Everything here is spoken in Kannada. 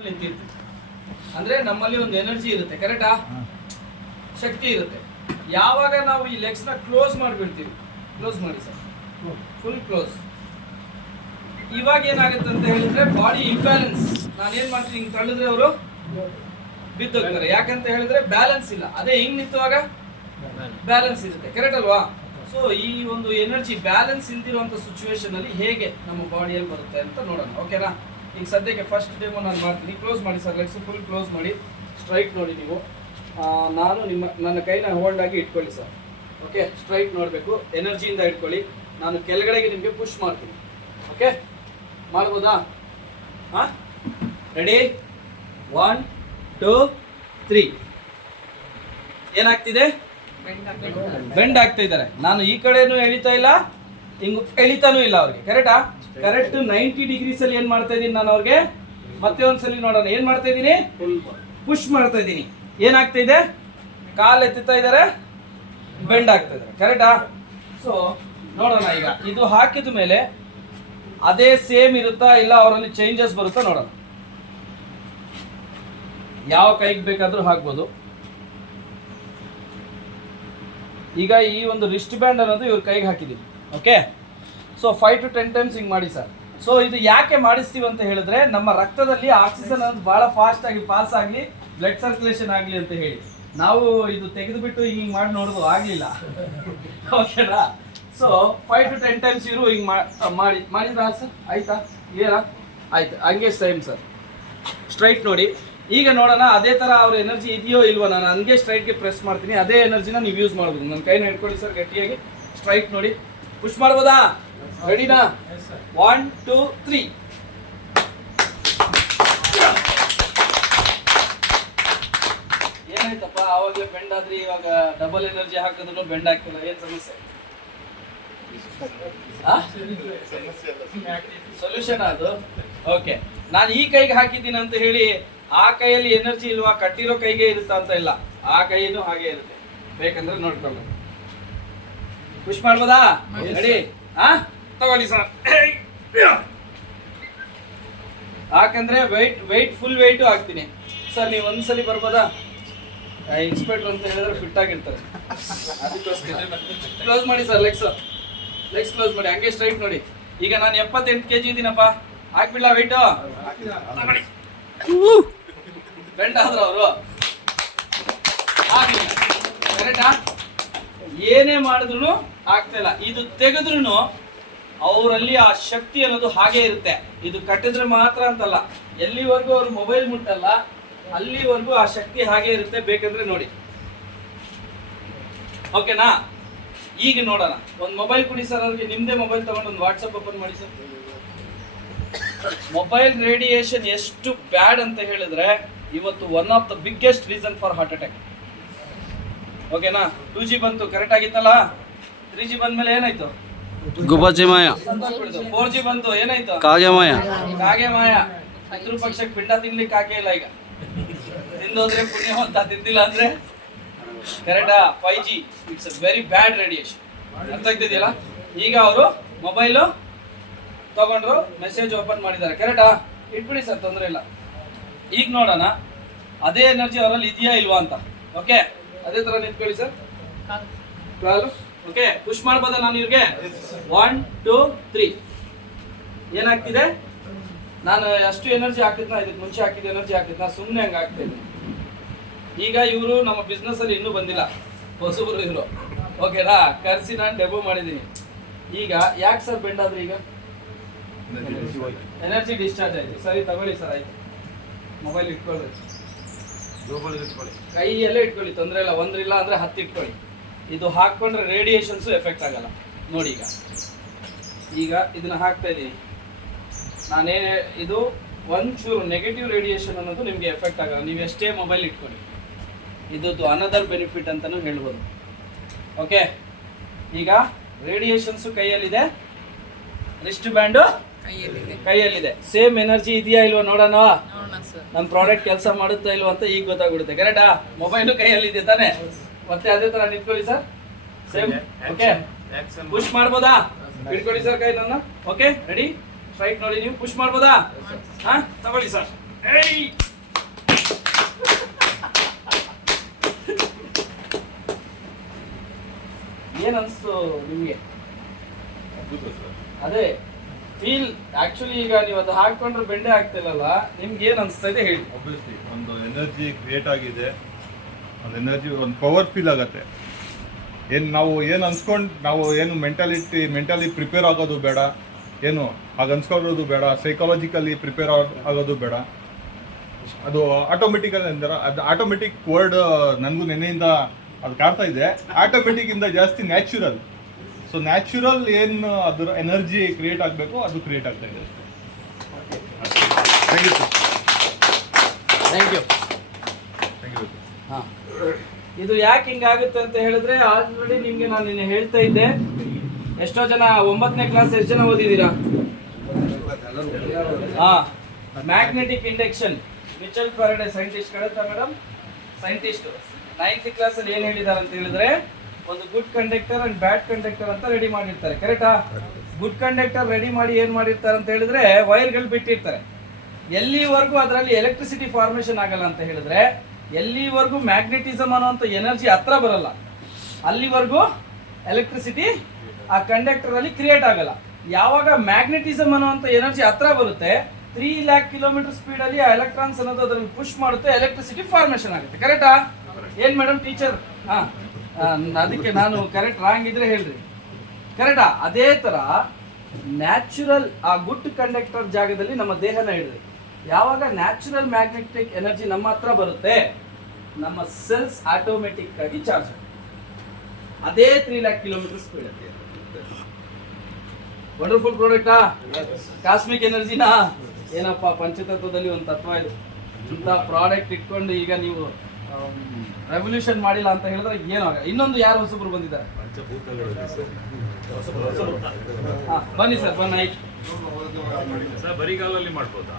ನಿಂತಿರ್ತೀವಿ ಅಂದ್ರೆ ನಮ್ಮಲ್ಲಿ ಒಂದು ಎನರ್ಜಿ ಇರುತ್ತೆ, ಕರೆಕ್ಟಾ? ಶಕ್ತಿ ಇರುತ್ತೆ. ಯಾವಾಗ ನಾವು ಈ ಲೆಗ್ಸ್ ನ ಕ್ಲೋಸ್ ಮಾಡಿಬಿಡ್ತೀವಿ, ಕ್ಲೋಸ್ ಮಾಡಿ ಸರ್, ಫುಲ್ ಕ್ಲೋಸ್. ಇವಾಗ ಏನಾಗುತ್ತೆ ಅಂತ ಹೇಳಿದ್ರೆ ಬಾಡಿ ಇಂಬ್ಯಾಲೆನ್ಸ್. ನಾನೇನ್ ಮಾಡ್ತೀನಿ, ಹಿಂಗ್ ತಳ್ಳಿದ್ರೆ ಅವರು ಬಿದ್ದೋಗ್ತಾರೆ. ಯಾಕಂತ ಹೇಳಿದ್ರೆ ಬ್ಯಾಲೆನ್ಸ್ ಇಲ್ಲ. ಅದೇ ಹಿಂಗ್ ನಿಂತುವಾಗ ಬ್ಯಾಲೆನ್ಸ್ ಇರುತ್ತೆ, ಕರೆಕ್ಟ್ ಅಲ್ವಾ? ಸೊ ಈ ಒಂದು ಎನರ್ಜಿ ಬ್ಯಾಲೆನ್ಸ್ ಇಲ್ದಿರುವಂತ ಸಿಚುವೇಶನ್ ಅಲ್ಲಿ ಹೇಗೆ ನಮ್ಮ ಬಾಡಿಯಲ್ಲಿ ಬರುತ್ತೆ ಅಂತ ನೋಡೋಣ, ಓಕೆನಾ? ಈಗ ಸದ್ಯಕ್ಕೆ ಫಸ್ಟ್ ಡೆಮೋ ನಾನು ಮಾಡ್ತೀನಿ. ಕ್ಲೋಸ್ ಮಾಡಿ ಸರ್, ಲೆಗ್ಸ್ ಫುಲ್ ಕ್ಲೋಸ್ ಮಾಡಿ, ಸ್ಟ್ರೈಟ್ ನೋಡಿ ನೀವು. ನಾನು ನನ್ನ ಕೈನ ಹೋಲ್ಡ್ ಆಗಿ ಇಟ್ಕೊಳ್ಳಿ ಸರ್, ಓಕೆ? ಸ್ಟ್ರೈಟ್ ನೋಡಬೇಕು, ಎನರ್ಜಿಯಿಂದ ಇಟ್ಕೊಳ್ಳಿ. ನಾನು ಕೆಳಗಡೆಗೆ ನಿಮಗೆ ಪುಷ್ ಮಾಡ್ತೀನಿ, ಓಕೆ? ಮಾಡ್ಬೋದಾ? ಹಾಂ, ರೆಡಿ? 1 2 3. ಏನಾಗ್ತಿದೆ? ಬೆಂಡ್ ಆಗ್ತಾ ಇದ್ದಾರೆ. ನಾನು ಈ ಕಡೆನೂ ಎಳಿತಾ ಇಲ್ಲ, ಹಿಂಗ್ ಎಳಿತಾನೂ ಇಲ್ಲ ಅವ್ರಿಗೆ, ಕರೆಕ್ಟಾ? ಕರೆಕ್ಟ್ 90 ಡಿಗ್ರೀಸ್ ಅಲ್ಲಿ ಏನ್ ಮಾಡ್ತಾ ಇದೀನಿ ನಾನು ಅವ್ರಿಗೆ? ಮತ್ತೆ ಒಂದ್ಸಲಿ ನೋಡೋಣ. ಏನ್ ಮಾಡ್ತಾ ಇದ್ದೀನಿ? ಪುಷ್ ಮಾಡ್ತಾ ಇದ್ದೀನಿ. ಏನಾಗ್ತಾ ಇದೆ? ಕಾಲ್ ಎತ್ತುತ್ತಾ ಇದ್ದಾರೆ, ಬೆಂಡ್ ಆಗ್ತಾ ಇದ್ದಾರೆ, ಕರೆಕ್ಟಾ? ಸೊ ನೋಡೋಣ. ಈಗ ಇದು ಹಾಕಿದ ಮೇಲೆ ಅದೇ ಸೇಮ್ ಇರುತ್ತಾ ಇಲ್ಲ ಅವರಲ್ಲಿ ಚೇಂಜಸ್ ಬರುತ್ತಾ ನೋಡೋಣ. ಯಾವ ಕೈಗೆ ಬೇಕಾದ್ರೂ ಹಾಕ್ಬೋದು. ಈಗ ಈ ಒಂದು ರಿಸ್ಟ್ ಬ್ಯಾಂಡ್ ಅನ್ನೋದು ಇವ್ರ ಕೈಗೆ ಹಾಕಿದ್ದೀನಿ, ಓಕೆ? ಸೊ 5 to 10 ಟೈಮ್ಸ್ ಹಿಂಗೆ ಮಾಡಿ ಸರ್. ಸೊ ಇದು ಯಾಕೆ ಮಾಡಿಸ್ತೀವಿ ಅಂತ ಹೇಳಿದ್ರೆ ನಮ್ಮ ರಕ್ತದಲ್ಲಿ ಆಕ್ಸಿಜನ್ ಅನ್ನೋದು ಬಹಳ ಫಾಸ್ಟ್ ಆಗಿ ಪಾಸ್ ಆಗಲಿ, ಬ್ಲಡ್ ಸರ್ಕ್ಯುಲೇಷನ್ ಆಗಲಿ ಅಂತ ಹೇಳಿ. ನಾವು ಇದು ತೆಗೆದುಬಿಟ್ಟು ಹಿಂಗೆ ಮಾಡಿ ನೋಡೋದು ಆಗಲಿಲ್ಲ, ಓಕೆನಾ? ಸೊ 5 to 10 ಟೈಮ್ಸ್ ಇವರು ಹಿಂಗೆ ಮಾಡಿದ್ರ ಸರ್, ಆಯ್ತಾ? ಏನ ಆಯ್ತು? ಹಂಗೆ ಸೇಮ್ ಸರ್, ಸ್ಟ್ರೈಟ್ ನೋಡಿ. ಈಗ ನೋಡೋಣ ಅದೇ ತರ ಅವ್ರ ಎನರ್ಜಿ ಇದೆಯೋ ಇಲ್ವೋ. ನಾನು ಹಂಗೆ ಸ್ಟ್ರೈಟ್ಗೆ ಪ್ರೆಸ್ ಮಾಡ್ತೀನಿ, ಅದೇ ಎನರ್ಜಿನ ನೀವು ಯೂಸ್ ಮಾಡ್ಬೋದು. ನನ್ನ ಕೈನ ಹಿಡ್ಕೊಳ್ಳಿ ಸರ್ ಗಟ್ಟಿಯಾಗಿ, ಸ್ಟ್ರೈಟ್ ನೋಡಿ. ಪುಷ್ ಮಾಡ್ಬೋದಾ? ರೆಡಿನಾ? 1 2 3. ಏನಾಯ್ತಪ್ಪ, ಆವಾಗಲೇ ಬೆಂಡ್ ಆದ್ರಿ, ಇವಾಗ ಡಬಲ್ ಎನರ್ಜಿ ಹಾಕಿದ್ರು ಬೆಂಡ್ ಆಗ್ತಿಲ್ಲ. ಏನ್ ಸಮಸ್ಯೆ? ಸೊಲ್ಯೂಷನ್ ಅದು, ಓಕೆ? ನಾನು ಈ ಕೈಗೆ ಹಾಕಿದ್ದೀನಿ ಅಂತ ಹೇಳಿ ಆ ಕೈಯಲ್ಲಿ ಎನರ್ಜಿ ಇಲ್ವಾ, ಕಟ್ಟಿರೋ ಕೈಗೆ ಇರುತ್ತಾ ಅಂತ ಇಲ್ಲ, ಆ ಕೈನೂ ಹಾಗೆ ಇರುತ್ತೆ. ಬೇಕಂದ್ರೆ ನೋಡ್ಕೊಂಡು ಪುಷ್ ಮಾಡ್ಬೋದಾ? ರೆಡಿ? ತಗೊಳ್ಳಿ ಸರ್. ಯಾಕಂದ್ರೆ ವೆಯ್ಟ್ ಫುಲ್ ವೆಯ್ಟು ಹಾಕ್ತೀನಿ ಸರ್. ನೀವು ಒಂದ್ಸಲಿ ಬರ್ಬೋದಾ? ಇನ್ಸ್ಪೆಕ್ಟರ್ ಅಂತ ಹೇಳಿದ್ರೆ ಫಿಟ್ ಆಗಿರ್ತಾರೆ, ಅದಕ್ಕೋಸ್ಕರ. ಕ್ಲೋಸ್ ಮಾಡಿ ಸರ್, ಲೆಗ್ಸ್ ಕ್ಲೋಸ್ ಮಾಡಿ, ಹಂಗೆ ಸ್ಟ್ರೈಟ್ ನೋಡಿ. ಈಗ ನಾನು 78 kg ಇದ್ದೀನಪ್ಪ, ಹಾಕ್ಬಿಡ್ಲಾ ವೆಯ್ಟು? ಬೆಂಡ್ ಆದ್ರು ಅವರು ಆಗಿಲ್ಲ, ಕರೆಕ್ಟಾ? ಏನೇ ಮಾಡಿದ್ರು ಆಗ್ತಾ ಇಲ್ಲ. ಇದು ತೆಗೆದ್ರು ಅವರಲ್ಲಿ ಆ ಶಕ್ತಿ ಅನ್ನೋದು ಹಾಗೆ ಇರುತ್ತೆ. ಇದು ಕಟ್ಟಿದ್ರೆ ಮಾತ್ರ ಅಂತಲ್ಲ, ಎಲ್ಲಿವರೆಗೂ ಅವ್ರು ಮೊಬೈಲ್ ಮುಟ್ಟಲ್ಲ ಅಲ್ಲಿವರೆಗೂ ಆ ಶಕ್ತಿ ಹಾಗೆ ಇರುತ್ತೆ. ಬೇಕಂದ್ರೆ ನೋಡಿ, ಓಕೆನಾ? ಈಗ ನೋಡೋಣ. ಒಂದು ಮೊಬೈಲ್ ಕೊಡಿ ಸರ್ ಅವ್ರಿಗೆ. ನಿಮ್ದೇ ಮೊಬೈಲ್ ತಗೊಂಡು ಒಂದು ವಾಟ್ಸಪ್ ಓಪನ್ ಮಾಡಿ ಸರ್. ಮೊಬೈಲ್ ರೇಡಿಯೇಷನ್ ಎಷ್ಟು ಬ್ಯಾಡ್ ಅಂತ ಹೇಳಿದ್ರೆ ಇವತ್ತು one of the biggest reason for heart attack, ಓಕೆನಾ? 2G ಬಂತು, ಕರೆಕ್ಟ್ ಆಗಿತ್ತಲ್ಲ? 3G ಬಂದ್ಮೇಲೆ ಏನಾಯ್ತು? ಗುಬ್ಬಚ್ಚಿ ಮಾಯ. 4G ಬಂತು, ಏನಾಯ್ತು? ಕಾಗೆ ಮಾಯ. ಪಿತೃ ಪಕ್ಷಕ್ಕೆ ಪಿಂಡ ತಿನ್ಲಿಕ್ಕೆ ಹಾಕೇ ಇಲ್ಲ. ಈಗ ತಿಂದೋದ್ರೆ ಪುಣ್ಯ ಅಂತ, ತಿಂದಿಲ್ಲ ಅಂದ್ರೆ ಕರೆಕ್ಟಾ? 5G it's a very bad radiation. ಅರ್ಥ ಆಗ್ತಿದೆಯಲ್ಲ? ಈಗ ಅವರು ಮೊಬೈಲು ತಗೊಂಡ್ರು, ಮೆಸೇಜ್ ಓಪನ್ ಮಾಡಿದ್ದಾರೆ, ಕರೆಕ್ಟಾ? ಇಟ್ಬಿಡಿ ಸರ್, ತೊಂದರೆ ಇಲ್ಲ. ಈಗ ನೋಡೋಣ ಅದೇ ಎನರ್ಜಿ ಅವರಲ್ಲಿ ಇದೆಯಾ ಇಲ್ವಾ ಅಂತ, ಓಕೆ? ಅದೇ ತರ ನಿಂತ್ಕೊಳ್ಳಿ ಸರ್, ಕಾಲು, ಓಕೆ? ಪುಷ್ ಮಾಡ್ಬೋದಾ ನಾನು ಇವ್ರಿಗೆ? 1 2 3. ಏನಾಗ್ತಿದೆ? ನಾನು ಎಷ್ಟು ಎನರ್ಜಿ ಹಾಕಿದ್ನ, ಇದಕ್ಕೆ ಮುಂಚೆ ಹಾಕಿದ ಎನರ್ಜಿ ಹಾಕಿದ್ನ, ಸುಮ್ಮನೆ ಹಂಗೆ ಆಗ್ತಾ ಇದ್ದೀನಿ. ಈಗ ಇವರು ನಮ್ಮ ಬಿಸ್ನೆಸ್ ಅಲ್ಲಿ ಇನ್ನೂ ಬಂದಿಲ್ಲ, ಹೊಸಬರು ಇವರು, ಓಕೆನಾ? ಕರೆಸಿ ನಾನು ಡೆಮೋ ಮಾಡಿದ್ದೀನಿ. ಈಗ ಯಾಕೆ ಸರ್ ಬೆಂಡ್ ಆದ್ರೆ? ಈಗ ಎನರ್ಜಿ ಡಿಸ್ಚಾರ್ಜ್ ಆಯ್ತು. ಸರಿ, ತಗೊಳ್ಳಿ ಸರ್, ಆಯ್ತು. ಮೊಬೈಲ್ ಇಟ್ಕೊಳ್ಳಿ, ಕೈಯಲ್ಲೇ ಇಟ್ಕೊಳ್ಳಿ, ತೊಂದರೆ ಇಲ್ಲ. ಒಂದ್ರಿಲ್ಲ ಅಂದ್ರೆ 10 ಇಟ್ಕೊಳ್ಳಿ. ಇದು ಹಾಕೊಂಡ್ರೆ ರೇಡಿಯೇಷನ್ಸು ಎಫೆಕ್ಟ್ ಆಗಲ್ಲ. ನೋಡಿ ಈಗ ಇದನ್ನ ಹಾಕ್ತಾ ಇದ್ದೀನಿ ನಾನೇನೇ. ಇದು ಒಂಚೂರು ನೆಗೆಟಿವ್ ರೇಡಿಯೇಷನ್ ಅನ್ನೋದು ನಿಮಗೆ ಎಫೆಕ್ಟ್ ಆಗಲ್ಲ, ನೀವು ಎಷ್ಟೇ ಮೊಬೈಲ್ ಇಟ್ಕೊಳ್ಳಿ. ಇದು ಅನದರ್ ಬೆನಿಫಿಟ್ ಅಂತಲೂ ಹೇಳ್ಬೋದು, ಓಕೆ? ಈಗ ರೇಡಿಯೇಷನ್ಸು ಕೈಯಲ್ಲಿದೆ, ರಿಸ್ಟ್ ಬ್ಯಾಂಡು ಕೈಯಲ್ಲಿದೆ. ಸೇಮ್ ಎನರ್ಜಿ ಇದೆಯಾ ಇಲ್ವಾ ನೋಡೋಣ. ನಮ್ಮ ಪ್ರಾಡಕ್ಟ್ ಕೆಲಸ ಮಾಡುತ್ತಾ ಇಲ್ವಾ ಅಂತ ಈಗ ಗೊತ್ತಾಗ್ಬಿಡುತ್ತೆ, ಕರೆಕ್ಟಾ? ಮೊಬೈಲು ಕೈಯಲ್ಲಿದೆ ತಾನೆ, ಮತ್ತೆ ಅದೇ ತರ ನಿಂತ್ಕೊಳ್ಳಿ ಸರ್, ಸೇಮ್, ಓಕೆ? ಪುಷ್ ಮಾಡ್ಬೋದಾ? ಇಟ್ಕೊಳ್ಳಿ ಸರ್ ಕೈ ನನ್ನ, ಓಕೆ? ರೆಡಿ? ಸ್ಟ್ರೈಟ್ ನೋಡಿ. ನೀವು ಪುಷ್ ಮಾಡ್ಬೋದಾ? ತಗೊಳ್ಳಿ ಸರ್. ಏಯ್! ಏನ್ ಅನ್ಸ್ತು ನಿಮ್ಗೆ? ಅದೇ ಫೀಲ್ ಆಕ್ಚುಲಿ ಈಗ ನೀವು ಅದು ಹಾಕೊಂಡ್ರೆ ಬೆಂಡೆ ಆಗ್ತಿಲ್ಲಲ್ಲ, ನಿಮ್ಗೆ ಏನ್ ಅನ್ಸ್ತಾ ಇದೆ ಹೇಳಿ. ಆಬ್ವಿಯಸ್ಲಿ ಒಂದು ಎನರ್ಜಿ ಕ್ರಿಯೇಟ್ ಆಗಿದೆ, ಒಂದು ಎನರ್ಜಿ, ಒಂದು ಪವರ್ ಫೀಲ್ ಆಗುತ್ತೆ. ನಾವು ಏನು ಅನ್ಸ್ಕೊಂಡು ನಾವು ಏನು ಮೆಂಟಲಿ ಪ್ರಿಪೇರ್ ಆಗೋದು ಬೇಡ, ಏನು ಹಾಗೆ ಅನ್ಸ್ಕೊಳ್ಳೋದು ಬೇಡ, ಸೈಕಾಲಜಿಕಲಿ ಪ್ರಿಪೇರ್ ಆಗೋದು ಬೇಡ. ಅದು ಆಟೋಮೆಟಿಕಲ್ ಅಂದರೆ ಅದು ಆಟೋಮೆಟಿಕ್ ವರ್ಡ್ ನನಗೂ ನೆನೆಯಿಂದ ಅದು ಕಾಡ್ತಾ ಇದೆ. ಆಟೋಮೆಟಿಕ್ಕಿಂದ ಜಾಸ್ತಿ ನ್ಯಾಚುರಲ್. ಸೊ ನ್ಯಾಚುರಲ್ ಏನು ಅದರ ಎನರ್ಜಿ ಕ್ರಿಯೇಟ್ ಆಗಬೇಕು ಅದು ಕ್ರಿಯೇಟ್ ಆಗ್ತಾ ಇದೆ ಅಷ್ಟೇ. Thank you sir. Thank you. Thank you. ಹಾಂ, ಇದು ಯಾಕೆ ಹಿಂಗಾಗುತ್ತೆ ಅಂತ ಹೇಳಿದ್ರೆ ಆಲ್ರೆಡಿ ನಿಮಗೆ ನಾನು ನಿನ್ನೆ ಹೇಳ್ತಾ ಇದ್ದೆ. ಎಷ್ಟೋ ಜನ 9ನೇ ಕ್ಲಾಸ್ ಎಷ್ಟು ಜನ ಓದಿದ್ದೀರಾ? ಹಾಂ, magnetic induction Michael Faraday scientist ಕಳಿಸ್ತಾ ಮೇಡಮ್. ಸೈಂಟಿಸ್ಟ್ 9th ಕ್ಲಾಸಲ್ಲಿ ಏನು ಹೇಳಿದ್ದಾರೆ ಅಂತ ಹೇಳಿದ್ರೆ, ಒಂದು good conductor and bad conductor ಅಂತ ರೆಡಿ ಮಾಡಿರ್ತಾರೆ. ಕರೆಕ್ಟಾ? ಗುಡ್ ಕಂಡಕ್ಟರ್ ರೆಡಿ ಮಾಡಿ ಏನು ಮಾಡಿರ್ತಾರೆ ಅಂತ ಹೇಳಿದ್ರೆ, ವೈರ್ಗಳು ಬಿಟ್ಟಿರ್ತಾರೆ. ಎಲ್ಲಿವರೆಗೂ ಅದರಲ್ಲಿ ಎಲೆಕ್ಟ್ರಿಸಿಟಿ ಫಾರ್ಮೇಷನ್ ಆಗಲ್ಲ ಅಂತ ಹೇಳಿದ್ರೆ, ಎಲ್ಲಿವರೆಗೂ ಮ್ಯಾಗ್ನೆಟಿಸಮ್ ಅನ್ನೋಂಥ ಎನರ್ಜಿ ಹತ್ರ ಬರಲ್ಲ, ಅಲ್ಲಿವರೆಗೂ ಎಲೆಕ್ಟ್ರಿಸಿಟಿ ಆ ಕಂಡಕ್ಟರ್ ಅಲ್ಲಿ ಕ್ರಿಯೇಟ್ ಆಗಲ್ಲ. ಯಾವಾಗ ಮ್ಯಾಗ್ನೆಟಿಸಮ್ ಅನ್ನೋಂಥ ಎನರ್ಜಿ ಹತ್ರ ಬರುತ್ತೆ, 3 lakh ಕಿಲೋಮೀಟರ್ ಸ್ಪೀಡ್ ಅಲ್ಲಿ ಆ ಎಲೆಕ್ಟ್ರಾನ್ಸ್ ಅನ್ನೋದು ಅದರಲ್ಲಿ ಪುಷ್ ಮಾಡುತ್ತೆ, ಎಲೆಕ್ಟ್ರಿಸಿಟಿ ಫಾರ್ಮೇಷನ್ ಆಗುತ್ತೆ. ಕರೆಕ್ಟಾ? ಏನ್ ಮೇಡಮ್ ಟೀಚರ್? ಅದಕ್ಕೆ ನಾನು ಕರೆಕ್ಟ್ ರಾಂಗ್ ಇದ್ರೆ ಹೇಳ್ರಿ. ಕರೆಕ್ಟಾ? ಅದೇ ತರ ನ್ಯಾಚುರಲ್ ಆ ಗುಡ್ ಕಂಡಕ್ಟರ್ ಜಾಗದಲ್ಲಿ ನಮ್ಮ ದೇಹನ ಇಡ್ರಿ. ಯಾವಾಗ ನ್ಯಾಚುರಲ್ ಮ್ಯಾಗ್ನೆಟಿಕ್ ಎನರ್ಜಿ ನಮ್ಮ ಹತ್ರ ಬರುತ್ತೆ, ನಮ್ಮ ಸೆಲ್ಸ್ ಆಟೋಮೆಟಿಕ್ ಆಗಿ ಚಾರ್ಜ್ ಆಗುತ್ತೆ. ಅದೇ 3 lakh ಕಿಲೋಮೀಟರ್ ಸ್ಪೀಡ್. ವಂಡರ್ಫುಲ್ ಪ್ರಾಡಕ್ಟಾ? ಕಾಸ್ಮಿಕ್ ಎನರ್ಜಿನಾ? ಏನಪ್ಪ, ಪಂಚತತ್ವದಲ್ಲಿ ಒಂದು ತತ್ವ ಇದು. ಇಂಥ ಪ್ರಾಡಕ್ಟ್ ಇಟ್ಕೊಂಡು ಈಗ ನೀವು ರೆವಲ್ಯೂಷನ್ ಮಾಡಿಲ್ಲ ಅಂತ ಹೇಳಿದ್ರೆ ಏನೋ. ಇನ್ನೊಂದು ಯಾರು ಹೊಸಬ್ರು ಬಂದಿದ್ದಾರೆ? ಬನ್ನಿ ಸರ್, ಬನ್ನಿ. ಬರಿಗಾಲಲ್ಲಿ ಮಾಡ್ಬೋದಾ?